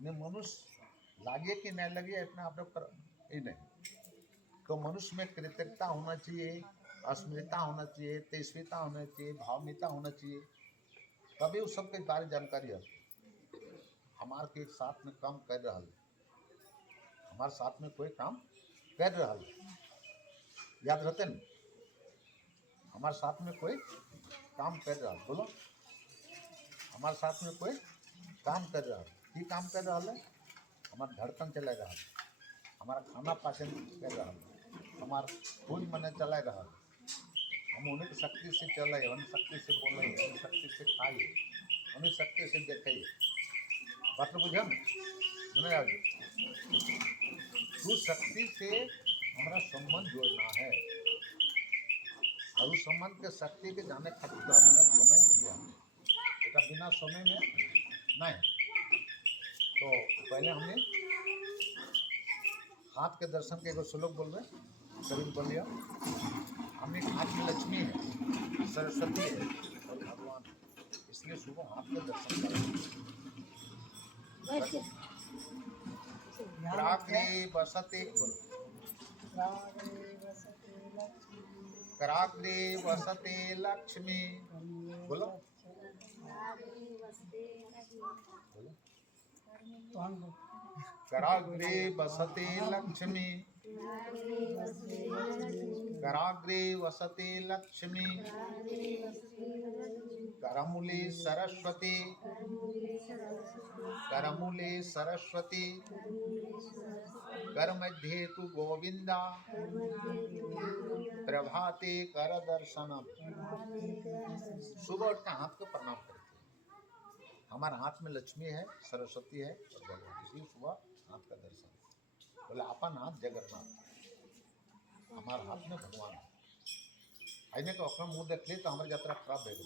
ने मनुष्य लागे कि नहीं लगे इतना आप लोग ही नहीं। तो मनुष्य में कृतज्ञता होना चाहिए, अस्मिता होना चाहिए, तेजस्विता होना चाहिए, भावमिता होना चाहिए, तभी उस सबके बारे जानकारी है। हमारे के साथ में काम कर रहा है, हमारे साथ में कोई काम कर रहा है, याद रहते न, हमारे साथ में कोई काम कर रहा है, बोलो हमारे साथ में कोई काम कर रहा है। की काम कर रहा है? हमारा धड़कन चला रहा है, हमारा खाना पाचन कर रहा है, हमारा खून मन चला रहा है, हम उन्हीं की शक्ति से चल रहे, उन्हीं शक्ति से बोल रहे, उन्हीं शक्ति से खाइए, उन्हीं शक्ति से देखिए। बात तो बुझे नहीं आज उस शक्ति से हमारा संबंध जोड़ना है, और उस संबंध के शक्ति के जाने खातिर तो हमने समय दिया, बेटा बिना समय में नहीं। तो पहले हमने हाथ के दर्शन के एक श्लोक बोल रहे, सभी बोल लिया। हमने हाथ में लक्ष्मी है, सरस्वती है और भगवान है, इसलिए सुबह हाथ के दर्शन करें। कराग्रे वसते कराग्रे वसते लक्ष्मी, बोलो बोलो कराग्रे वसते लक्ष्मी, कराग्रे वसते लक्ष्मी, करमूले सरस्वती, करमूले सरस्वती, करमध्ये तु गोविंदा, प्रभाते कर दर्शनम। सुबह उठकर हाथ को प्रणाम करते हैं। हमारे हाथ में लक्ष्मी है, सरस्वती है और भगवान, इसलिए सुबह हाथ का दर्शन। बोले अपन हाथ जगन्नाथ, हमारे हाथ में भगवान है। आईने तो अपना मुंह देख ले तो हमारी यात्रा खराब हो गई,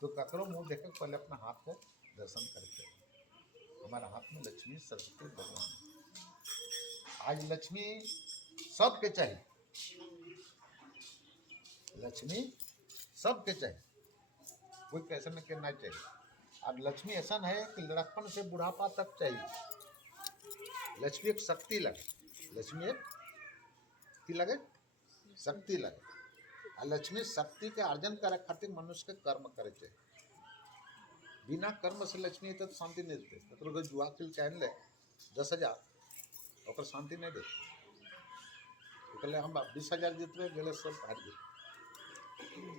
तो ककरो मुंह देख पहले अपना हाथ को दर्शन करते हैं। हमारे हाथ में लक्ष्मी सरस्वती भगवान है। आज लक्ष्मी सबके चाहिए, लक्ष्मी सबके चाहिए, कोई कैसे में करना चाहिए। अब लक्ष्मी ऐसा है कि लड़कपन से बुढ़ापा तक चाहिए। लक्ष्मी एक शक्ति लगे, लक्ष्मी एक की लगे शक्ति लगे, और लक्ष्मी शक्ति के अर्जन करे खातिर मनुष्य के कर्म करे चाहिए। बिना कर्म से लक्ष्मी तो शांति नहीं देते। तो जुआ खेल चाहे ले 10,000 और शांति नहीं देते, तो कहले हम 20,000 जीतबे गले सब हार गए।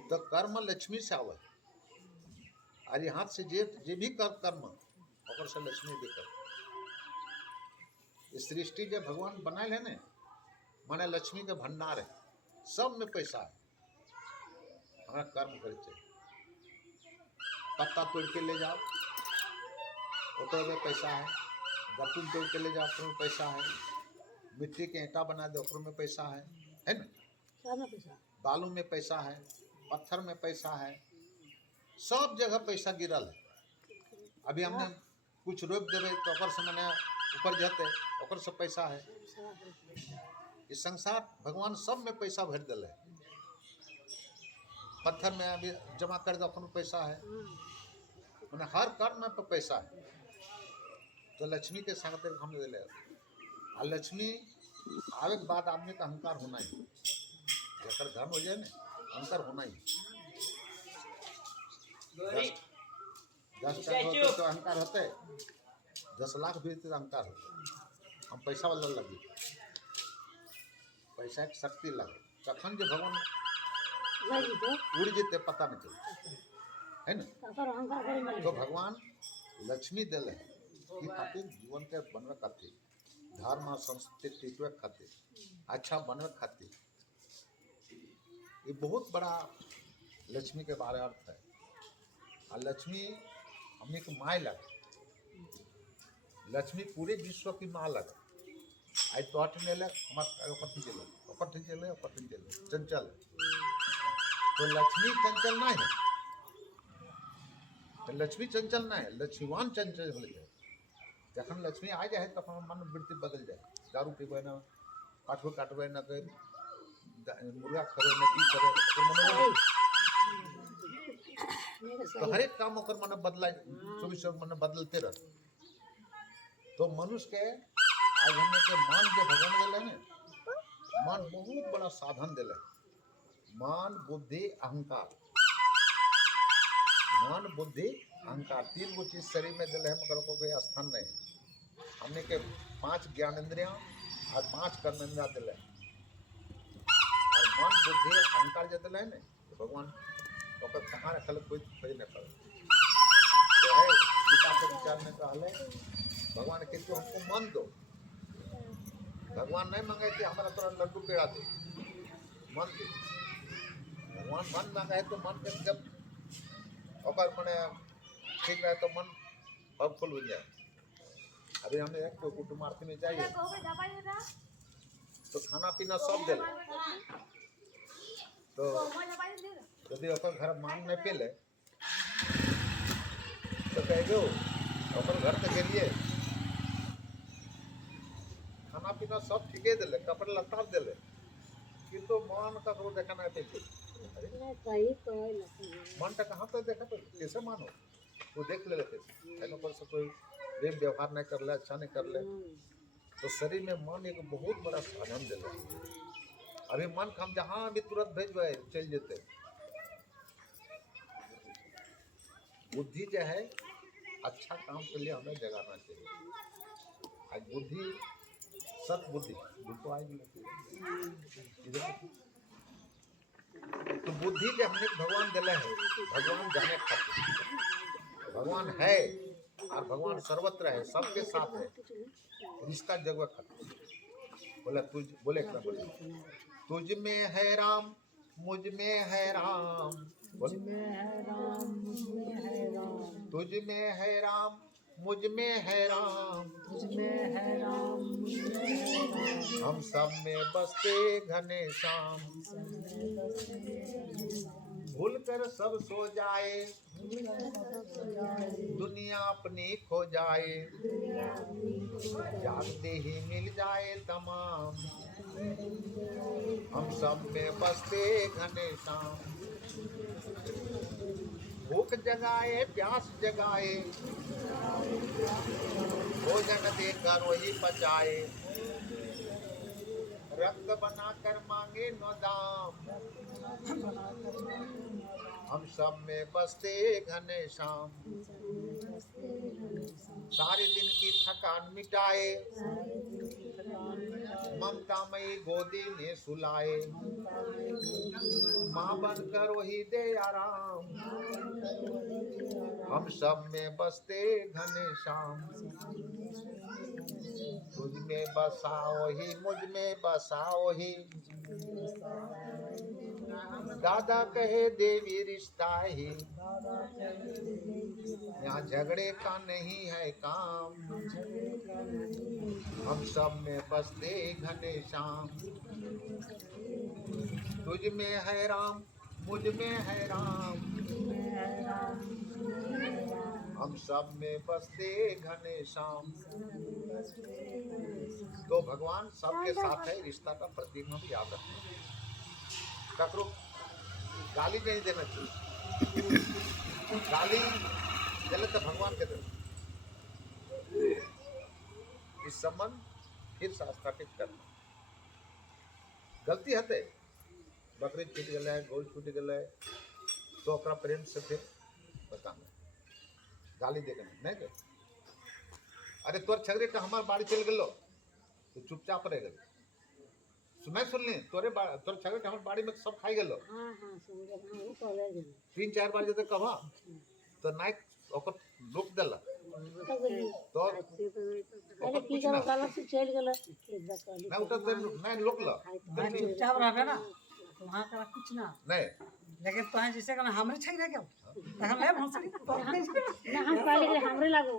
तो कर्म लक्ष्मी से आवे, और हाथ से जे भी कर कर्म और से लक्ष्मी भी कर। इस सृष्टि जो भगवान बनाए है ना, माने लक्ष्मी के भंडार है, सब में पैसा है। हमारा कर्म करे चाहिए। पत्ता तोड़ के ले जाओ, ऊपर में पैसा है। दतुन तोड़ के ले जाओ, ऊपर में पैसा है। मिट्टी के ईंटा बना दो, ऊपर में पैसा है ना? सब में पैसा, बालू में पैसा है, पत्थर में पैसा है, सब जगह पैसा गिरल है। अभी हमने कुछ रोक देवे तो ओकर से मैंने ऊपर जाते, ओकर से पैसा है। इस संसार भगवान सब में पैसा भर दिल है। पत्थर में अभी जमा कर दो, अपन पैसा है, मैंने हर कर्म में पैसा है। तो लक्ष्मी के संग हम ले ले, और लक्ष्मी आवे के बाद आदमी का अहंकार होना ही, जब धन हो जाए ना अहंकार होना ही। 10 टन होते तो अहंकार होते, 10 लाख भी तो अहंकार होते। हम पैसा वाला लगे, पैसा एक शक्ति लगे, तखन जो भगवान उड़ जीते पता नहीं चलता है ना। तो भगवान लक्ष्मी दिल है कि खातिर जीवन के बनवे खातिर, धर्म और संस्कृति टिकवे खातिर, अच्छा बनवे खातिर। ये बहुत बड़ा लक्ष्मी के बारे अर्थ है। और लक्ष्मी हमने को माँ लगे, लक्ष्मी पूरे विश्व की माँ लगे। आज तो ले ले हमारे चले चंचल है। तो लक्ष्मी चंचल ना है, तो लक्ष्मी चंचल ना है, लक्ष्मीवान चंचल हो जाए। जखन लक्ष्मी आ जाए तो मन वृत्ति बदल जाए। दारू पीबे ना, काटबे ना, मुर्गा खबे ना, की करे तो हर एक काम ओकर मन बदला, 24 मन बदलते रह। तो मनुष्य के आज हमने के मान जो भगवान दिले ने, मान बहुत बड़ा साधन दिले। मान बुद्धि अहंकार, मान बुद्धि अहंकार, तीन गो चीज शरीर में दिले है, मगर को कोई स्थान नहीं। हमने के 5 ज्ञानेंद्रियां और 5 कर्मेंद्रियां दिले, और मन बुद्धि अहंकार जो दिले ने, तो भगवान ओकर कहाँ रखल कोई खोज नहीं पड़े। तो है गीता के विचार में कहले भगवान के तू हमको मन दो। भगवान नहीं मांगे कि हमारा तोरा लड्डू पेड़ा दे, मन दे। भगवान मन मांगा है तो मन के जब ओकर मने ठीक रहे तो मन अब फुल हो जाए। अभी हमें एक कोई कुटुंब आरती में जाइए तो खाना पीना सब दिले, तो यदि ओकर घर मान नहीं पेले तो कह दो ओकर घर तक गेलिए, खाना पीना सब ठीके दिले, कपड़ा लत्ता दिले, किंतु मन ककरो देखा नहीं पे। मन तो कहाँ तक देखा पे, कैसे मानो वो देख ले लेते पर से कोई प्रेम व्यवहार नहीं कर ले, अच्छा नहीं कर ले। तो शरीर में मन एक बहुत बड़ा साधन दिले। अभी मन हम जहाँ भी तुरंत भेजबे चल जेते। बुद्धि जो है अच्छा काम के लिए हमें जगाना चाहिए। आज बुद्धि सत बुद्धि तो बुद्धि जो हमने भगवान दिला है, भगवान जाने खातिर, भगवान है और भगवान सर्वत्र है, सबके साथ है, रिश्ता जगह खातिर। बोला तुझ बोले क्या बोले, तुझ में है राम मुझ में है राम, तुझ में है राम मुझ में है राम, हम सब में बसते घने श्याम। भूल कर सब सो जाए, दुनिया अपनी खो जाए, जागते ही मिल जाए तमाम। हम सब में बसते घने श्याम। भूख जगाए प्यास जगाए, भोजन देकर वही पचाए, रक्त बनाकर मांगे न दाम। हम सब में बसते घने श्याम। सारे दिन की थकान मिटाए, ममतामयी गोदी में सुलाए, माँ बनकर वही दे आराम। हम सब में बसते घने श्याम। तुझ में बसाओ ही मुझ में बसाओ ही, दादा कहे देवी रिश्ता ही, यहाँ झगड़े का नहीं है काम। हम सब में बसते घने श्याम। तुझ में है राम मुझ में है राम, हम सब में बसते घने श्याम। तो भगवान सबके साथ है, रिश्ता का प्रतीक हम याद रखना। ककरो गाली नहीं देना चाहिए, गाली दिले तो भगवान के दे। इस संबंध फिर स्थापित करना। गलती हते बकरी छूट गए, गोल छूट गए, तो अपना प्रेम से फिर बताना, गाली देकर नहीं दे। अरे तोर छगरे का हमार बाड़ी चल गलो तो चुपचाप रह गए, सुनाई सुन ली तोरे तोर छगरे का हमार बाड़ी में सब खाई गलो। 3-4 बार जब कहा तो नाइक ओकर लोक देला तो अरे की का गलत से चल गेला ना उठा तो नहीं लोकला चुपचाप रहबे ना वहां का कुछ ना नहीं। लेकिन तो जैसे कहना हमरे छै रे क्या हम ले भौसड़ी तो ना हम काले के हमरे लागो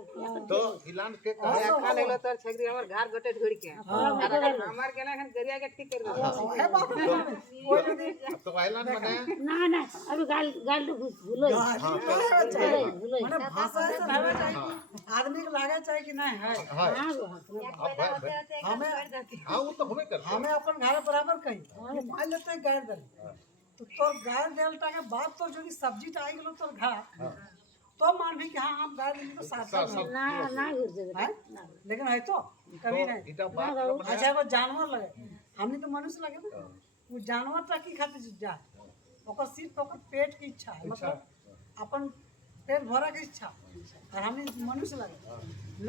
तो इलान के का लेलो तोर छगरी हमर घर गटे ढोड़ के हमार केना खन गरिया के ठीक कर दे। हे बाप रे तो इलान माने ना ना अभी गाल गाल तो भूलो माने भाषा से रहबे चाहिए, आदमी के लागे चाहिए कि नहीं है। हां हमें हां वो तो हमें करते हमें अपन घर बराबर कही मान लेते हैं गाड़ दे तो तोर गाड़ देलटा के बाद तोर जो सब्जी टा आई गेलो तोर घर तो मान भी कि हाँ हम गाय लेंगे तो साथ साथ सब- ना ना घुर से है लेकिन है तो कभी नहीं इटा बात बाबू। बनाया। अच्छा वो जानवर लगे हमने तो मनुष्य लगे ना वो जानवर तक की खातिर जा ओकर सिर्फ ओकर पेट की इच्छा है मतलब अपन पेट भरा के इच्छा और हमने मनुष्य लगे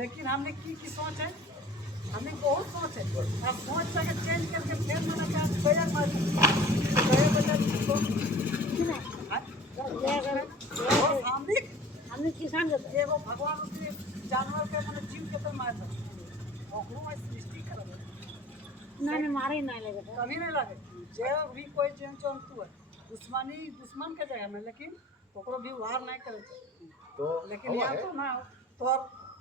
लेकिन हमने की सोच है हमने बहुत सोच है अब सोच के चेंज करके फिर मैंने कहा गया मारी गया बजा तो कि नहीं और हमने हमने किसान के एगो भगवान उसने जानवर के मैंने जीव के तर मार ओकरो में सृष्टि कर ना मारे ना लगे तो कभी नहीं लगे जे भी कोई चेंज चलतू है दुश्मन के जगह में लेकिन ओकरो भी वार नहीं करे छै। तो लेकिन हुआ यहाँ है। तो ना हो तो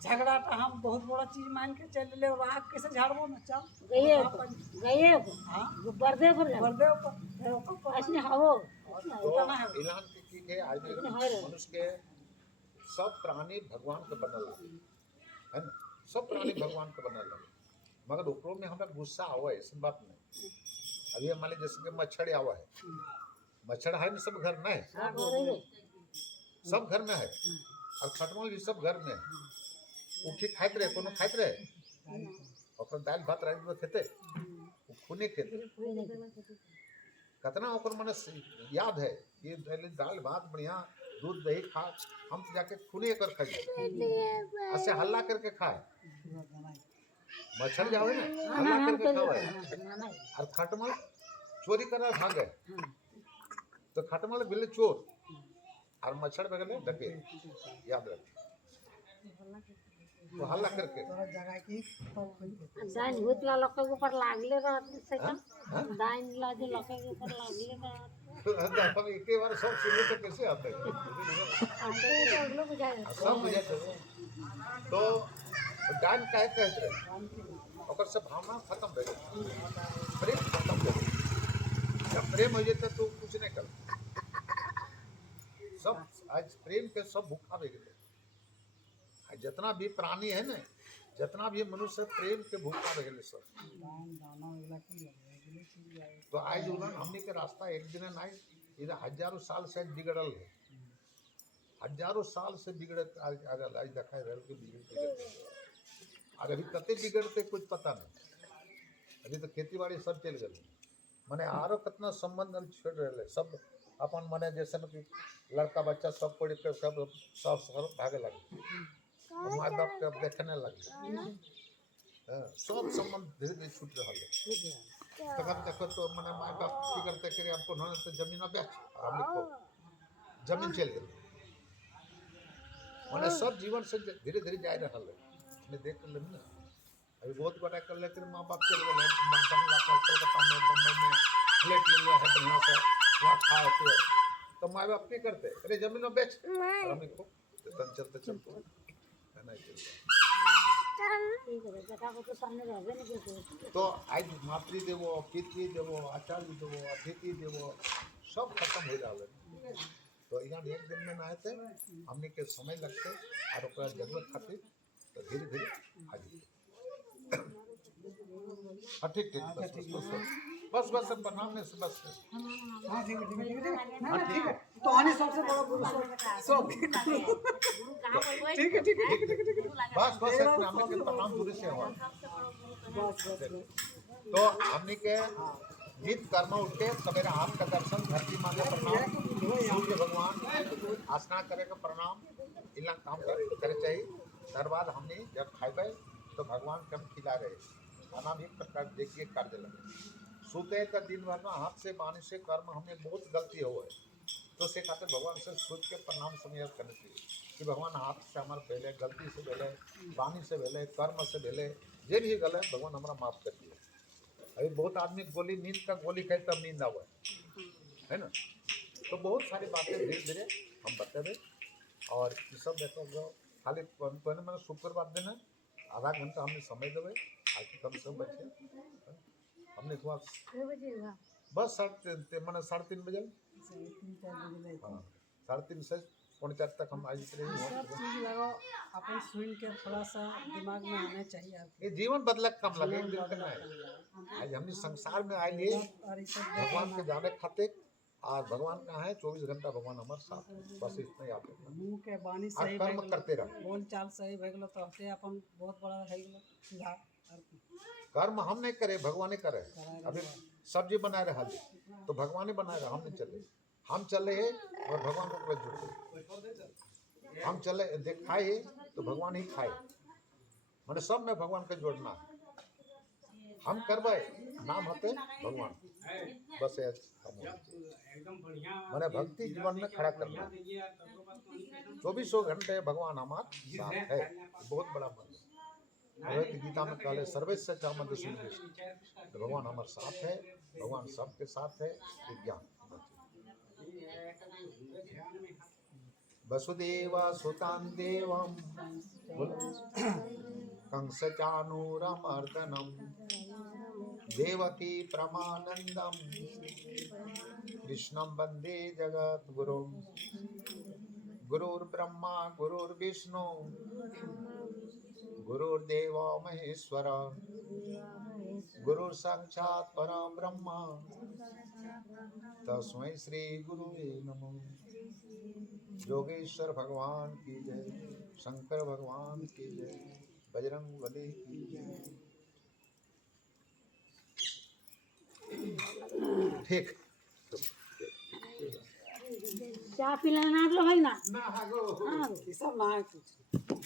झगड़ा तो हम बहुत बड़ा चीज मान के चल ले राग कैसे झाड़बो ना चल गए हाँ बर्दे पर जा बर्दे ऊपर ऐसे हवो तो उतना है ऐलान की है आज मनुष्य के सब प्राणी भगवान के बनल है ना सब प्राणी भगवान के बनल है मगर ओकरो में हमरा गुस्सा आवे ऐसी बात नहीं। अभी मान ली जैसे कि मच्छर आवा है मच्छर है ना सब घर में है सब घर में है और खटमल भी सब घर में है उठी खाइत रहे कोनो खाइत रहे ओकर दाल भात रात में खेते वो खूने खेते कितना ओकर मन याद है ये दाल भात बढ़िया दूध दही खा हम तो जाके खूने कर खाए ऐसे हल्ला करके खाए मच्छर जावे ना हल्ला करके खावे और खटमल चोरी करना भागे तो खटमल बिल्ले चोर और मच्छर बगले डके याद रख तो हल्ला करके जगह की दाइन भूतला लोक के ऊपर लागले रहत से दाइन ला जो लोक के ऊपर लागले रहत हम एक बार सब सुने तो कैसे आते हैं लोग बुझाए सब बुझे तो डान काहे कहते रहे ओकर से भावना खत्म हो गई प्रेम खत्म हो गई जब प्रेम हो जाता तो कुछ नहीं कर सब आज प्रेम के सब भूखा बह गए जितना भी प्राणी है ना जितना भी मनुष्य प्रेम के भूखा बह गए सब तो आज उलन हमने के रास्ता एक दिन नहीं इधर हजारों साल से बिगड़ल है हजारों साल से बिगड़े आज देखा है कि बिगड़ और अभी कते बिगड़ते कुछ पता नहीं अभी तो खेती बाड़ी सब चल गए मैंने आरो कितना संबंध हम छोड़ रहे सब अपन मने जैसे कि लड़का बच्चा सब पढ़ के सब सब भागे लगे माँ बाप के अब देखने लगे सब संबंध धीरे धीरे छूट रहा है तब देखो तो मैंने माँ बाप की करते करे आपको उन्होंने तो जमीन बेच और हम लोग को जमीन चल गई मैंने सब जीवन से धीरे धीरे जा रहा है हमने देख लें ना अभी बहुत बड़ा कर लेकिन माँ बाप चल गए बंगला कोलकाता में बम्बई में फ्लैट ले लिया है बढ़िया से वहाँ खाए पिए तो माँ बाप क्या करते अरे जमीन में बेच और हम लोग को चलते चलते नहीं चलता तो आज मातृ देवो पितृ देवो आचार्य देवो अतिथि देवो सब खत्म हो जाए तो यहाँ एक दिन में ना आए थे हमने के समय लगते और ओकरा जरूरत खातिर तो धीरे धीरे आ जाते ठीक ठीक बस बस सब बनाने से बस हाँ ठीक है ठीक है ना ठीक है तो आने सबसे बड़ा गुरु सब ठीक है ठीक है ठीक है बस बस हमने के प्रणाम दूरी से हुआ तो हमने के नित कर्म उठ के सवेरे हाथ का दर्शन धरती माँ का प्रणाम सूर्य भगवान आसना करे का प्रणाम इतना काम करे चाहिए तर बाद हमने जब खाए तो भगवान के हम खिला रहे खाना भी प्रकार देखिए कार्य लगे सोते का दिन भर में हाथ से पानी से कर्म हमें बहुत गलती हो है तो से खाते भगवान से सोच के प्रणाम समय करने चाहिए कि भगवान हाथ से हमारे पहले गलती से पहले वाणी से पहले कर्म से पहले जे भी गल है भगवान हमारा माफ कर दिए अभी बहुत आदमी गोली नींद का गोली खाए तब नींद आवा है ना तो बहुत सारी बातें धीरे धीरे हम बताए और ये सब देखो खाली मैंने शुक्रवार दिन है आधा घंटा हमने समय देवे आज कम से कम बचे हमने थोड़ा बस मैंने 3:30 बजे हाँ 3:30 से 4:45 तक हम आज सब चीज लगाओ अपन सुन के थोड़ा सा दिमाग में आना चाहिए आपके ये जीवन बदलक कम लगे एक दिन करना है आज हमने संसार में आए लिए भगवान के जाने खातिर और भगवान कहाँ है? 24 घंटा भगवान हमारे साथ है। बस इतना याद रखना मुंह के बानी और सही कर्म करते रहो। बोल चाल सही भए गेलो तो हते अपन बहुत बड़ा है गेलो सुधार और की। कर्म हम नहीं करे, भगवान ही करे। अभी सब्जी बना रहे हल्दी तो भगवान ही बना रहे, हम नहीं चले। हम चले और भगवान को जुड़ गए। हम चले देख खाए तो भगवान ही खाए, मैंने सब में भगवान का जोड़ना है। हम करवाए नाम होते भगवान, बस मैंने भक्ति जीवन में खड़ा करना। 24 घंटे भगवान हमारे साथ है, बहुत बड़ा मंत्र। भगवत गीता में कहले सर्वेश्वर चामद सुनिश्चित, तो भगवान हमारे साथ है, भगवान सबके साथ है। विज्ञान वसुदेव सुतां देवं कंसचानूरमर्दनम देवकी परमानंदम कृष्णं वंदे जगद्गुरुं। गुरुर्ब्रह्मा गुरुर्विष्णु गुरुर्देव महेश्वर गुरुर् साक्षात् परम ब्रह्म तस्मै श्री गुरुवे नमः। योगेश्वर भगवान की जय, शंकर भगवान की जय, बजरंग बली की जय। ठीक चहा पिल्यानं नाटलं होईल ना ना हा गो हा ये सब ना है कुछ